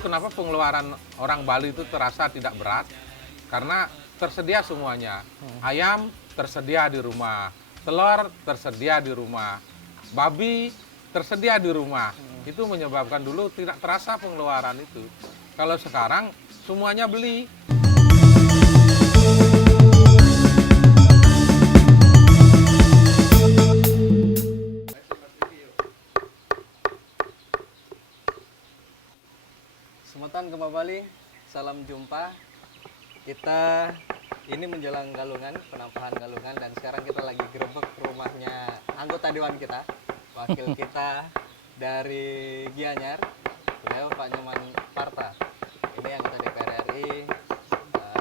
kenapa pengeluaran orang Bali itu terasa tidak berat? Karena tersedia semuanya. Ayam tersedia di rumah, telur tersedia di rumah, babi tersedia di rumah. Itu menyebabkan dulu tidak terasa pengeluaran itu. Kalau sekarang semuanya beli. Semeton Gempa Bali, salam jumpa. Kita ini menjelang Galungan, penampahan Galungan, dan sekarang kita lagi gerebek rumahnya anggota dewan kita, wakil kita dari Gianyar, beliau Pak Nyoman Parta. Ini anggota DPR RI,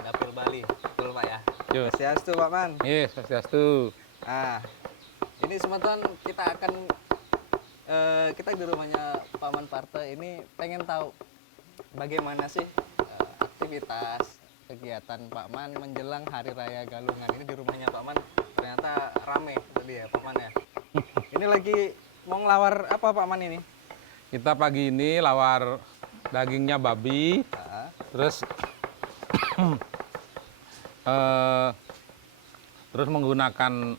Dapil Bali, betul Pak ya? Yo. Swastiastu Pak Man. Yes, swastiastu. Nah, ini Semeton kita akan kita di rumahnya Pak Man Parta ini pengen tahu bagaimana sih aktivitas kegiatan Pak Man menjelang Hari Raya Galungan ini di rumahnya Pak Man. Ternyata rame tadi ya Pak Man ya. Ini lagi mau ngelawar apa Pak Man ini? Kita pagi ini lawar dagingnya babi, terus terus menggunakan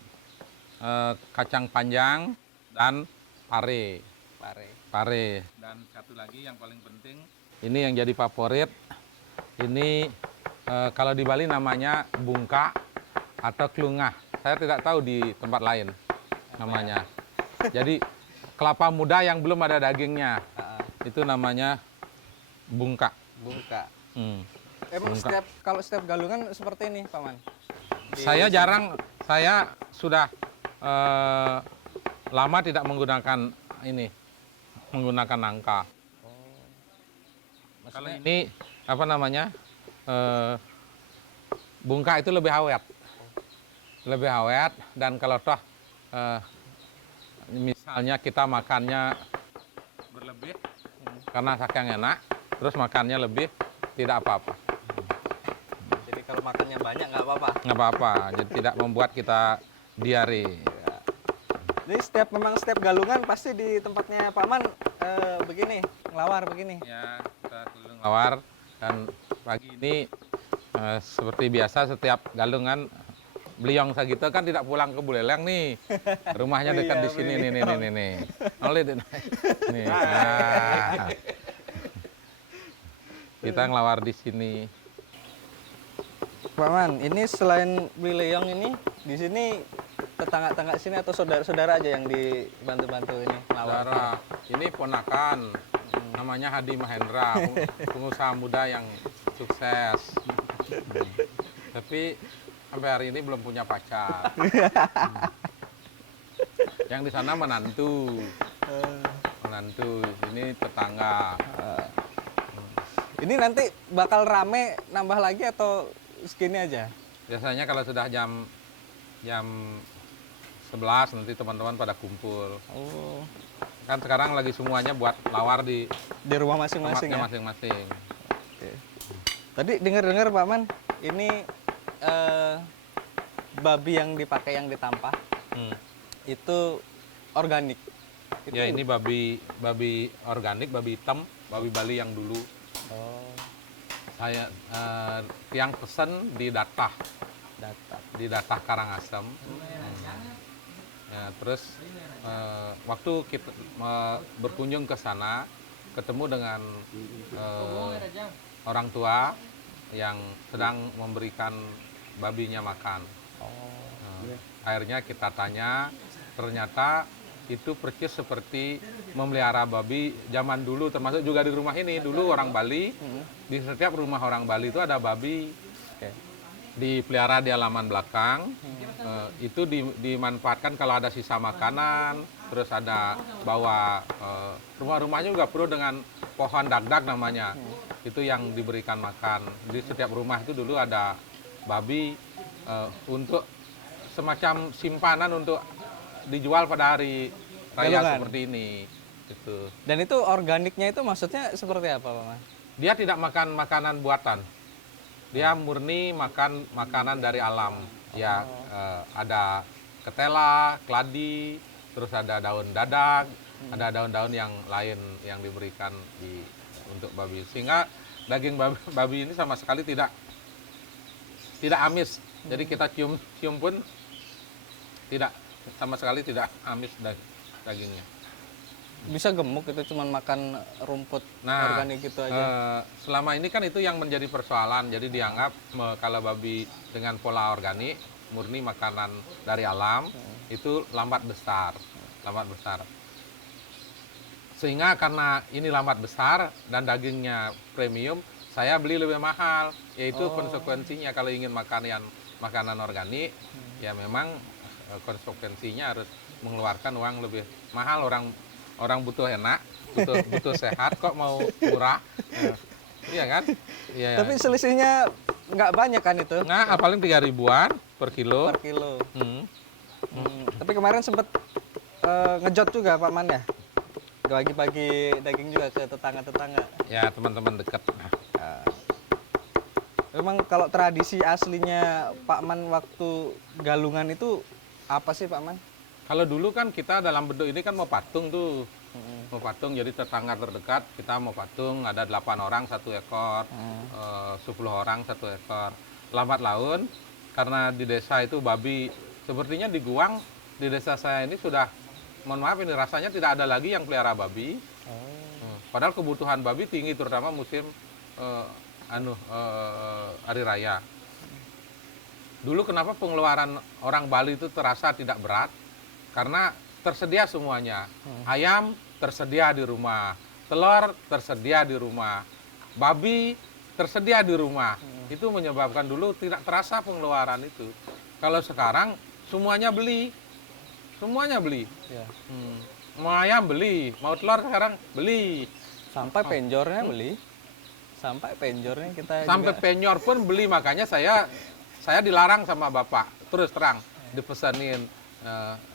kacang panjang dan pare. Pare. Dan satu lagi yang paling penting, ini yang jadi favorit. Ini kalau di Bali namanya bungka atau klungah. Saya tidak tahu di tempat lain namanya. Jadi kelapa muda yang belum ada dagingnya. Itu namanya bungka. Bungka. Hmm. Emang Bungka. kalau setiap Galungan seperti ini Pak Man? Saya jarang, saya sudah lama tidak menggunakan ini, menggunakan nangka. Kalau ini apa namanya, bungka itu lebih awet, dan kalau toh misalnya kita makannya berlebih karena saking enak, terus makannya lebih tidak apa-apa. Jadi kalau makannya banyak nggak apa-apa? Nggak apa-apa, jadi tidak membuat kita diare. Jadi memang setiap Galungan pasti di tempatnya Pak Man begini, ngelawar begini. Ya, kita keliling lawar, dan pagi ini seperti biasa setiap Galungan Beliong Sagito kan tidak pulang ke Buleleng nih. Rumahnya dekat Iya, di sini Beliong. nih. Oleh nih. Nah. Kita ngelawar di sini. Pak Man, ini selain Beliong ini di sini tetangga-tetangga sini atau saudara-saudara aja yang dibantu-bantu ini ngelawar? Saudara, ini ponakan, namanya Hadi Mahendra, pengusaha muda yang sukses. Tapi sampai hari ini belum punya pacar. Yang di sana menantu, ini tetangga. Ini nanti bakal rame nambah lagi atau segini aja? Biasanya kalau sudah jam 11 nanti teman-teman pada kumpul. Oh, Kan sekarang lagi semuanya buat lawar di di rumah masing-masing tempatnya ya? masing-masing. Oke. Tadi dengar-dengar Pak Man, ini babi yang dipakai yang ditampah itu organik. Ya ini babi organik, babi hitam, babi Bali yang dulu. Oh, Saya yang pesen di Datah Karangasem. Ya, terus waktu kita berkunjung ke sana, ketemu dengan orang tua yang sedang memberikan babinya makan. Akhirnya kita tanya, ternyata itu persis seperti memelihara babi zaman dulu, termasuk juga di rumah ini. Dulu orang Bali, di setiap rumah orang Bali itu ada babi. Dipelihara di halaman belakang, itu dimanfaatkan kalau ada sisa makanan, terus ada bawa rumah-rumahnya juga penuh dengan pohon dagdag namanya, itu yang diberikan makan. Di setiap rumah itu dulu ada babi untuk semacam simpanan untuk dijual pada hari raya Galungan. seperti ini. Gitu. dan itu organiknya itu maksudnya seperti apa Pak Man? Dia tidak makan makanan buatan. Dia murni makan makanan dari alam. Ya, ada ketela, keladi, terus ada daun dadak, ada daun-daun yang lain yang diberikan di untuk babi. Sehingga daging babi ini sama sekali tidak amis. Jadi kita cium pun tidak, sama sekali tidak amis dagingnya. Bisa gemuk itu cuman makan rumput organik gitu aja. Selama ini kan itu yang menjadi persoalan. Jadi dianggap kalau babi dengan pola organik, murni makanan dari alam, itu lambat besar. Sehingga karena ini lambat besar dan dagingnya premium, saya beli lebih mahal. Yaitu konsekuensinya kalau ingin makan makanan organik, ya memang konsekuensinya harus mengeluarkan uang lebih mahal. Orang butuh enak, butuh sehat, kok mau murah? Iya kan? Iya. Tapi selisihnya nggak banyak kan itu? Nah, paling 3 ribuan per kilo. Tapi kemarin sempat ngejot juga Pak Man ya? Bagi-bagi daging juga ke tetangga-tetangga. Ya, teman-teman dekat. Memang kalau tradisi aslinya Pak Man waktu galungan itu apa sih Pak Man? Kalau dulu kan kita dalam bentuk ini kan mau patung tuh. Mau patung, jadi tetangga terdekat kita mau patung, ada 8 orang 1 ekor, 10 orang 1 ekor. Lambat laun, karena di desa itu babi, sepertinya di Guang, di desa saya ini sudah, mohon maaf ini rasanya tidak ada lagi yang pelihara babi. Padahal kebutuhan babi tinggi, terutama musim hari raya. Dulu kenapa pengeluaran orang Bali itu terasa tidak berat? Karena tersedia semuanya. Ayam tersedia di rumah, telur tersedia di rumah, babi tersedia di rumah. Itu menyebabkan dulu tidak terasa pengeluaran itu. Kalau sekarang semuanya beli. Ya. Mau ayam beli, mau telur sekarang beli. Sampai penjornya beli. Sampai penjornya kita Sampai juga. penyor pun beli, makanya saya dilarang sama bapak. Terus terang dipesanin,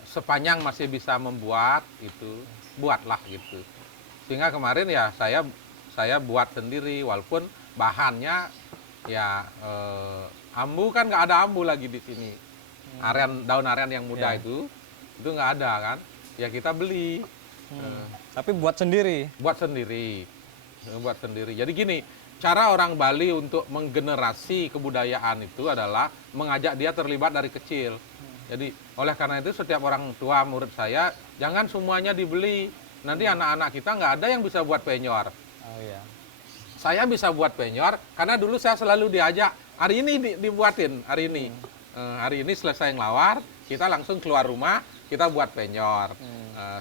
sepanjang masih bisa membuat itu, buatlah gitu. Sehingga kemarin ya saya buat sendiri, walaupun bahannya ya ambu kan nggak ada ambu lagi di sini. Daun aren yang muda itu nggak ada kan. Ya kita beli. Tapi buat sendiri. Buat sendiri. Jadi gini, cara orang Bali untuk menggenerasi kebudayaan itu adalah mengajak dia terlibat dari kecil. Jadi oleh karena itu setiap orang tua murid saya jangan semuanya dibeli. Nanti anak-anak kita nggak ada yang bisa buat penyor. Oh iya. Saya bisa buat penyor karena dulu saya selalu diajak, hari ini dibuatin, hari ini. Hari ini selesai ngelawar, kita langsung keluar rumah, kita buat penyor.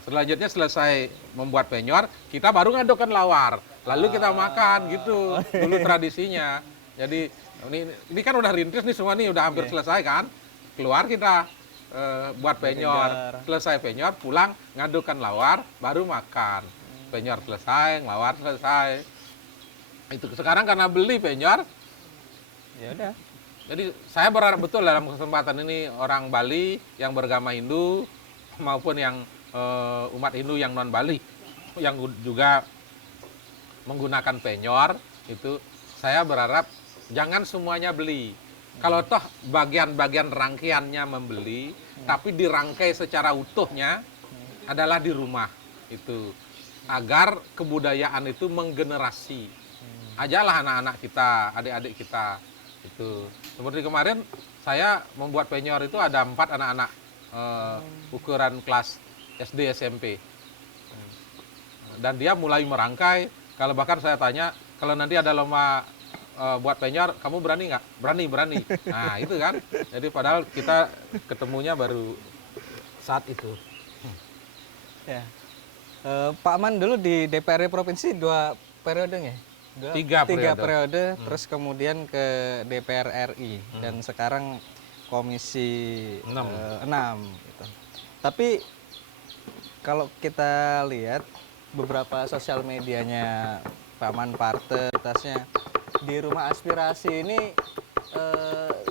Selanjutnya selesai membuat penyor, kita baru ngadukan lawar. Lalu kita makan gitu. Dulu tradisinya. Jadi ini kan udah rintis nih semua nih, udah hampir selesai kan. Keluar kita buat penyor, selesai penyor pulang ngadukan lawar baru makan. Penyor selesai, lawar selesai. Itu sekarang karena beli penyor, Ya udah. jadi saya berharap betul dalam kesempatan ini orang Bali yang beragama Hindu maupun yang umat Hindu yang non Bali yang juga menggunakan penyor itu, saya berharap jangan semuanya beli. Kalau toh bagian-bagian rangkaiannya membeli, tapi dirangkai secara utuhnya adalah di rumah itu, agar kebudayaan itu menggenerasi. Ajalah anak-anak kita, adik-adik kita itu. Seperti kemarin saya membuat penyor itu ada 4 anak-anak ukuran kelas SD SMP, dan dia mulai merangkai. Kalau bahkan saya tanya, kalau nanti ada lomba buat penyor, kamu berani nggak? Berani. Nah itu kan. Jadi padahal kita ketemunya baru saat itu. Ya. Pak Man dulu di DPRD provinsi 2 periode nggak? 3 periode. Terus kemudian ke DPR RI dan sekarang Komisi 6 gitu. Tapi kalau kita lihat beberapa sosial medianya Pak Man Partetasnya di Rumah Aspirasi ini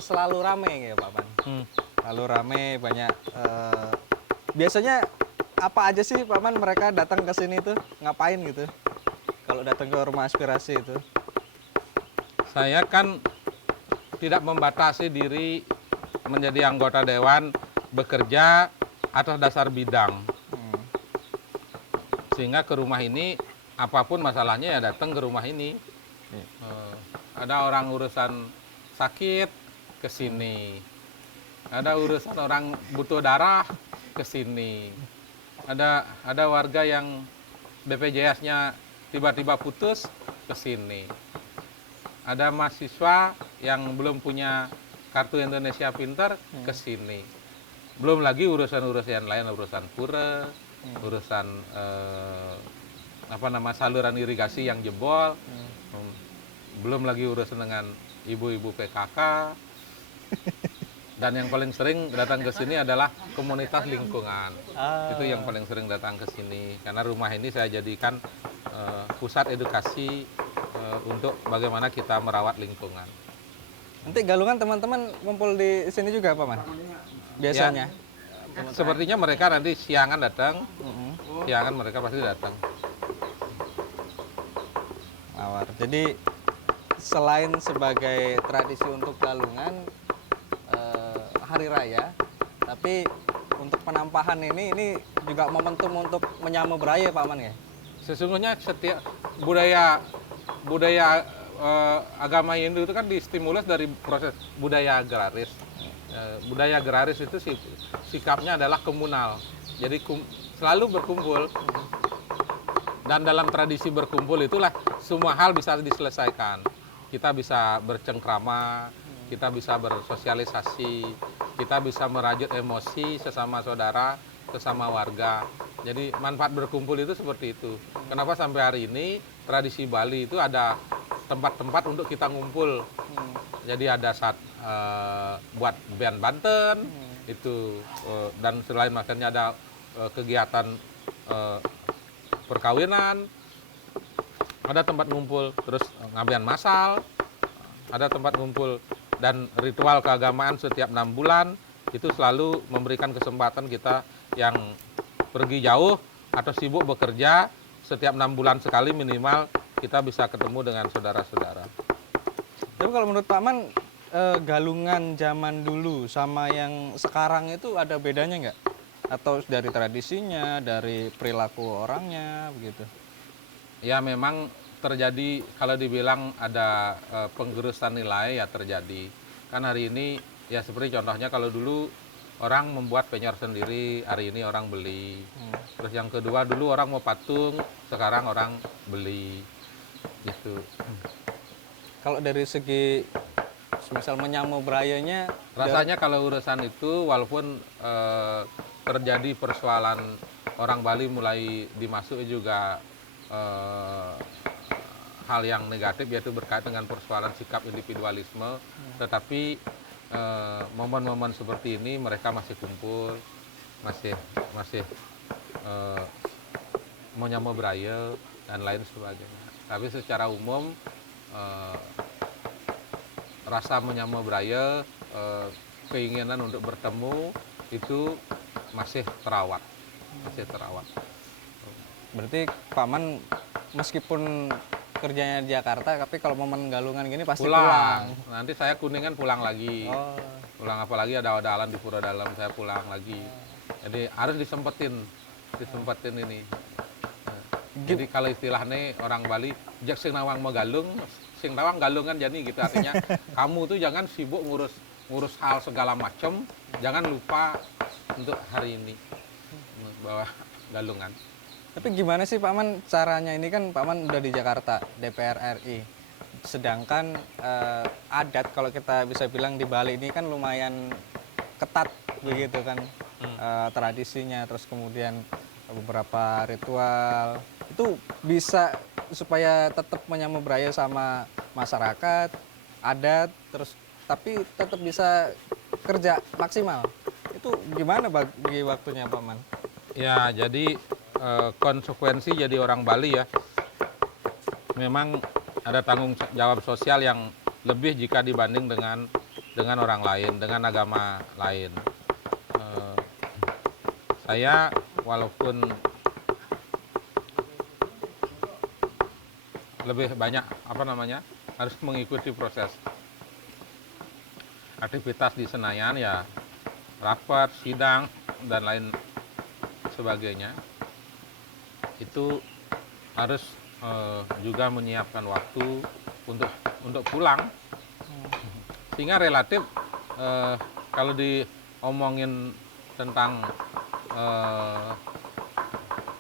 selalu rame ya Pak Man. Selalu rame, banyak. Biasanya apa aja sih Pak Man mereka datang ke sini tuh ngapain gitu? Kalau datang ke Rumah Aspirasi itu? Saya kan tidak membatasi diri menjadi anggota dewan bekerja atas dasar bidang. Sehingga ke rumah ini apapun masalahnya ya datang ke rumah ini. Ada orang urusan sakit ke sini, ada urusan orang butuh darah ke sini, ada warga yang BPJS-nya tiba-tiba putus ke sini, ada mahasiswa yang belum punya kartu Indonesia Pintar ke sini. Belum lagi urusan-urusan lain, urusan pura, urusan saluran irigasi yang jebol. Belum lagi urusan dengan ibu-ibu PKK. Dan yang paling sering datang ke sini adalah komunitas lingkungan. Itu yang paling sering datang ke sini. Karena rumah ini saya jadikan pusat edukasi untuk bagaimana kita merawat lingkungan. Nanti Galungan teman-teman ngumpul di sini juga Paman? Biasanya? Ya, sepertinya mereka nanti siangan datang. Siangan mereka pasti datang. Mawar. Jadi selain sebagai tradisi untuk Galungan hari raya, tapi untuk penampahan ini juga momentum untuk menyambut beraya Pak Man ya. Sesungguhnya setiap budaya agama Hindu itu kan distimulus dari proses budaya agraris. Budaya agraris itu sikapnya adalah komunal. Jadi selalu berkumpul. Dan dalam tradisi berkumpul itulah semua hal bisa diselesaikan. Kita bisa bercengkrama, kita bisa bersosialisasi, kita bisa merajut emosi sesama saudara, sesama warga. Jadi manfaat berkumpul itu seperti itu. Kenapa sampai hari ini tradisi Bali itu ada tempat-tempat untuk kita ngumpul. Jadi ada saat buat band Banten itu, dan selain makanya ada kegiatan perkawinan, ada tempat ngumpul, terus ngabian masal, ada tempat ngumpul, dan ritual keagamaan setiap 6 bulan itu selalu memberikan kesempatan kita yang pergi jauh atau sibuk bekerja, setiap 6 bulan sekali minimal kita bisa ketemu dengan saudara-saudara. Tapi kalau menurut Pak Man, Galungan zaman dulu sama yang sekarang itu ada bedanya nggak? Atau dari tradisinya, dari perilaku orangnya, begitu? Ya memang terjadi, kalau dibilang ada penggerusan nilai ya terjadi. Kan hari ini ya seperti contohnya kalau dulu orang membuat penyor sendiri, hari ini orang beli. Terus yang kedua dulu orang mau patung, sekarang orang beli. Gitu. Kalau dari segi misal menyamu berayanya, rasanya kalau urusan itu walaupun terjadi persoalan orang Bali mulai dimasuki juga hal yang negatif, yaitu berkait dengan persoalan sikap individualisme, tetapi momen-momen seperti ini mereka masih kumpul, masih mau nyamu beraya dan lain sebagainya. Tapi secara umum rasa menyamu beraya, keinginan untuk bertemu itu masih terawat. Berarti Paman meskipun kerjanya di Jakarta, tapi kalau momen Galungan gini pasti pulang. Nanti saya Kuningan pulang lagi. Pulang, apalagi ada odalan di Pura Dalam, saya pulang lagi. Jadi harus disempetin ini. Jadi kalau istilahnya orang Bali, jak sing nawang mau galung, sing nawang galungan jadi gitu, artinya kamu tuh jangan sibuk ngurus hal segala macam, jangan lupa untuk hari ini bawa galungan. Tapi gimana sih Pak Man caranya, ini kan Pak Man udah di Jakarta, DPR RI. Sedangkan adat kalau kita bisa bilang di Bali ini kan lumayan ketat begitu kan, tradisinya, terus kemudian beberapa ritual. Itu bisa supaya tetap menyambut beraya sama masyarakat, adat, terus tapi tetap bisa kerja maksimal. Itu gimana bagi waktunya Pak Man? Ya, jadi konsekuensi jadi orang Bali ya, memang ada tanggung jawab sosial yang lebih jika dibanding dengan orang lain, dengan agama lain. Saya walaupun lebih banyak harus mengikuti proses aktivitas di Senayan ya, rapat, sidang dan lain sebagainya. Itu harus juga menyiapkan waktu untuk pulang, sehingga relatif kalau diomongin tentang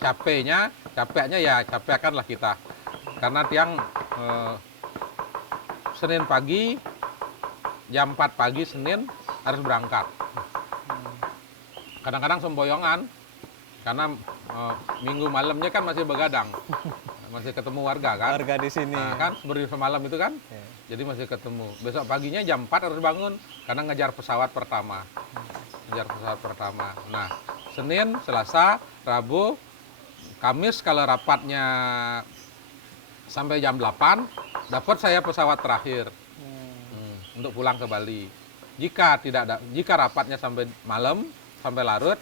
capeknya ya capekkanlah kita, karena tiang Senin pagi jam 4 pagi Senin harus berangkat. Kadang-kadang semboyongan karena minggu malamnya kan masih begadang, masih ketemu warga kan. Warga di sini. Nah, kan beri semalam itu kan, jadi masih ketemu. Besok paginya jam 4 harus bangun karena ngejar pesawat pertama. Nah, Senin, Selasa, Rabu, Kamis kalau rapatnya sampai jam 8, dapat saya pesawat terakhir untuk pulang ke Bali. Jika rapatnya sampai malam, sampai larut,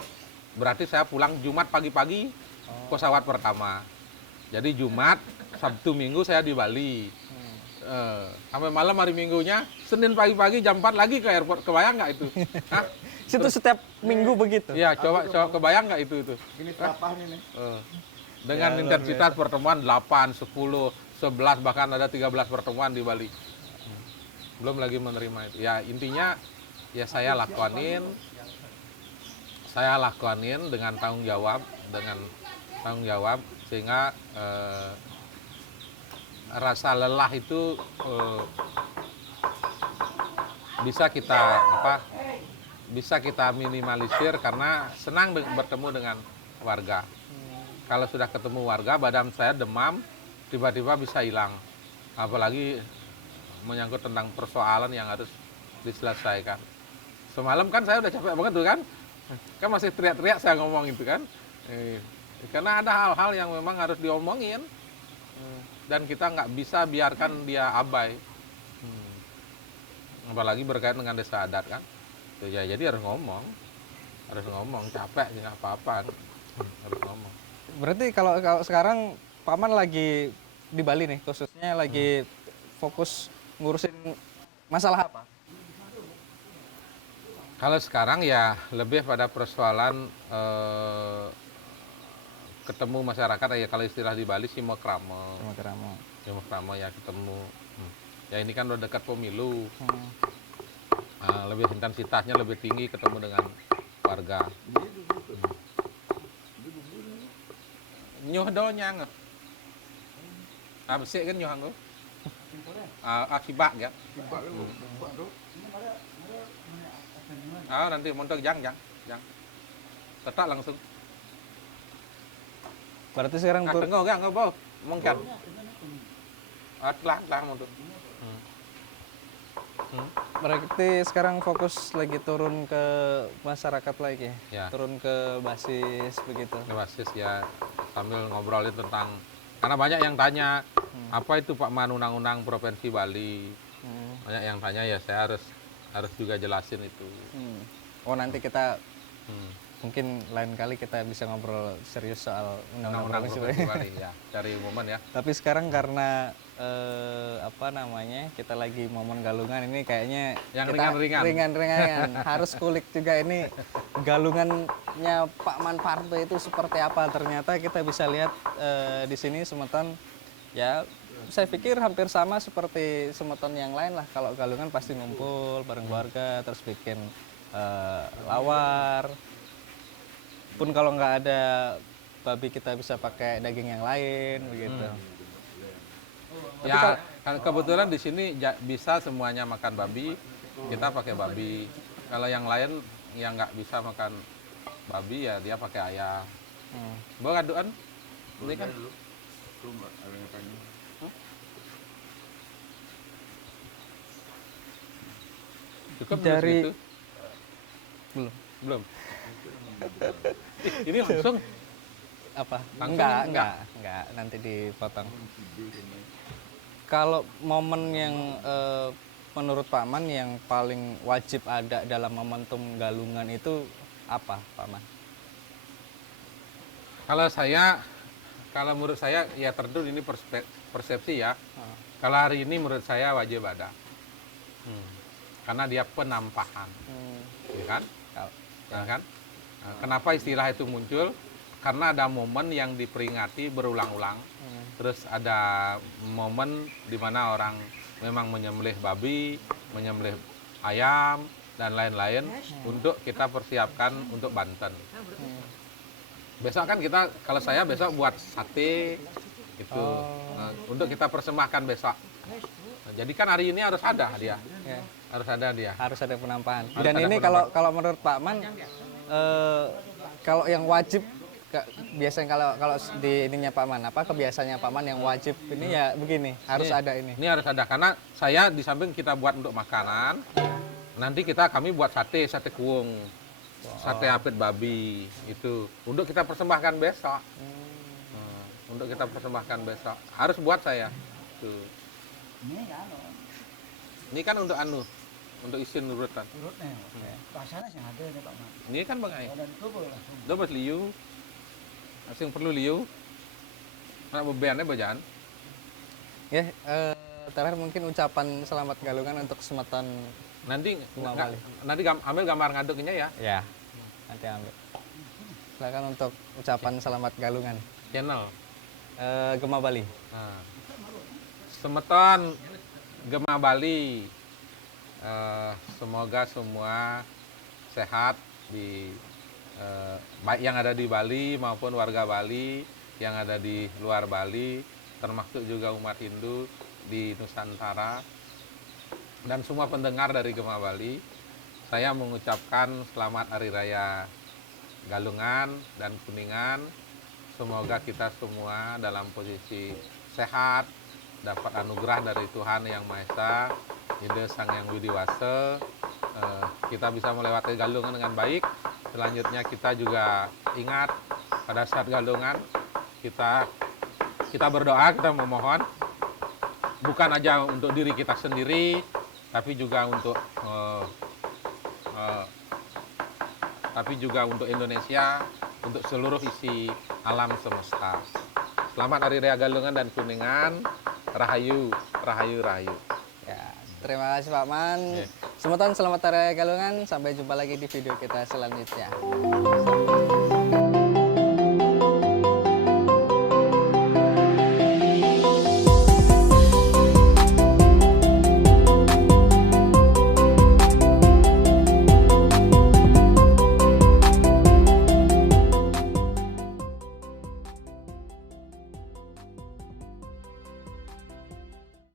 berarti saya pulang Jumat pagi-pagi pesawat pertama. Jadi Jumat, Sabtu, Minggu saya di Bali. Sampai malam hari Minggunya, Senin pagi-pagi jam 4 lagi ke airport. Kebayang nggak itu? Hah? Situ setiap minggu begitu. Iya, coba kebayang nggak itu? Ini pelapah ini. Dengan intensitas pertemuan 8, 10, 11, bahkan ada 13 pertemuan di Bali. Belum lagi menerima itu. Ya intinya ya saya lakuanin dengan tanggung jawab, sehingga rasa lelah itu bisa kita minimalisir karena senang bertemu dengan warga. Kalau sudah ketemu warga, badan saya demam, tiba-tiba bisa hilang. Apalagi menyangkut tentang persoalan yang harus diselesaikan. Semalam kan saya udah capek banget tuh kan. Kan masih teriak-teriak saya ngomong itu kan. Karena ada hal-hal yang memang harus diomongin. Dan kita nggak bisa biarkan dia abai. Apalagi berkaitan dengan desa adat kan. Ya, jadi harus ngomong, capek nggak apa-apa, harus ngomong. Berarti kalau sekarang Paman lagi di Bali nih, khususnya lagi fokus ngurusin masalah apa? Kalau sekarang ya lebih pada persoalan ketemu masyarakat ya, kalau istilah di Bali simokramo ya ketemu. Ya ini kan udah dekat pemilu. Lebih intensitasnya lebih tinggi ketemu dengan warga. Nyoh do nyang. Sik kan nyoh anggo. Sibak ya. Nanti montok jang. Tetap langsung. Berarti sekarang Enggak bau. Mongkan. Telah montok. Berarti sekarang fokus lagi turun ke masyarakat lagi, Ya. turun ke basis begitu. Basis ya, sambil ngobrolin tentang, karena banyak yang tanya apa itu Pak Man undang-undang Provinsi Bali. Banyak yang tanya ya, saya harus juga jelasin itu. Oh nanti kita mungkin lain kali kita bisa ngobrol serius soal undang-undang Provinsi Bali ya, cari momen ya. Tapi sekarang karena kita lagi momen galungan ini kayaknya Yang kita ringan-ringan. harus kulik juga ini galungannya Pak Man Parto itu seperti apa. Ternyata kita bisa lihat di sini semeton ya, saya pikir hampir sama seperti semeton yang lain lah. Kalau galungan pasti ngumpul bareng keluarga terus bikin lawar. Pun kalau nggak ada babi kita bisa pakai daging yang lain begitu. Ya, kebetulan di sini bisa semuanya makan babi, kita pakai babi. Kalau yang lain yang nggak bisa makan babi ya dia pakai ayam. Bawa aduan? Ini kan? Cukup Dari segitu? Belum. Ini langsung apa? Langsung Enggak, nanti dipotong. Kalau momen yang menurut Pak Man yang paling wajib ada dalam momentum galungan itu apa, Pak Man? Kalau menurut saya ya tentu ini persepsi ya. Kalau hari ini menurut saya wajib ada. Karena dia penampahan. Ya kan? Nah, kan? Nah, kenapa istilah itu muncul? karena ada momen yang diperingati berulang-ulang. Terus ada momen di mana orang memang menyembelih babi, menyembelih ayam, dan lain-lain untuk kita persiapkan untuk Banten. Besok kan kita, kalau saya besok buat sate, gitu. Nah, untuk kita persembahkan besok. Nah, jadi kan hari ini harus ada dia. Ya, Harus ada dia. harus ada penampahan. Harus Dan ada ini penampahan. kalau menurut Pak Man, kalau yang wajib, biasanya kalau di ininya Pak Man, apa kebiasaannya Pak Man yang wajib ini ya begini, harus ada ini. Ini harus ada, karena saya di samping kita buat untuk makanan, nanti kami buat sate kuung, sate apit babi, itu untuk kita persembahkan besok. Untuk kita persembahkan besok harus buat saya. Tuh. Ini kan untuk untuk isin urutan. Urutnya, rasanya sih ada nih Pak Man. Ini kan bagai. Dan itu langsung. Dobas liu, asing perlu liu. Nak bebeannya bajaan. Ya, terakhir mungkin ucapan selamat galungan untuk Semeton. Nanti Gema Bali. nanti ambil gambar ngaduknya ya. Ya, nanti ambil. Silakan untuk ucapan selamat galungan. Channel. Gema Bali. Nah. Semeton Gema Bali. Semoga semua sehat baik yang ada di Bali maupun warga Bali yang ada di luar Bali, termasuk juga umat Hindu di Nusantara dan semua pendengar dari Gema Bali. Saya mengucapkan selamat Hari Raya Galungan dan Kuningan. Semoga kita semua dalam posisi sehat, dapat anugerah dari Tuhan Yang Maha Esa, Ide Sang Yang Widiwasa, kita bisa melewati galungan dengan baik. Selanjutnya kita juga ingat pada saat galungan kita berdoa, kita memohon bukan aja untuk diri kita sendiri, tapi juga untuk Indonesia, untuk seluruh isi alam semesta. Selamat Hari Raya Galungan dan Kuningan. Rahayu, rahayu, rahayu. Ya, terima kasih Pak Man. Ya. Semeton selamat Hari Raya Galungan. Sampai jumpa lagi di video kita selanjutnya.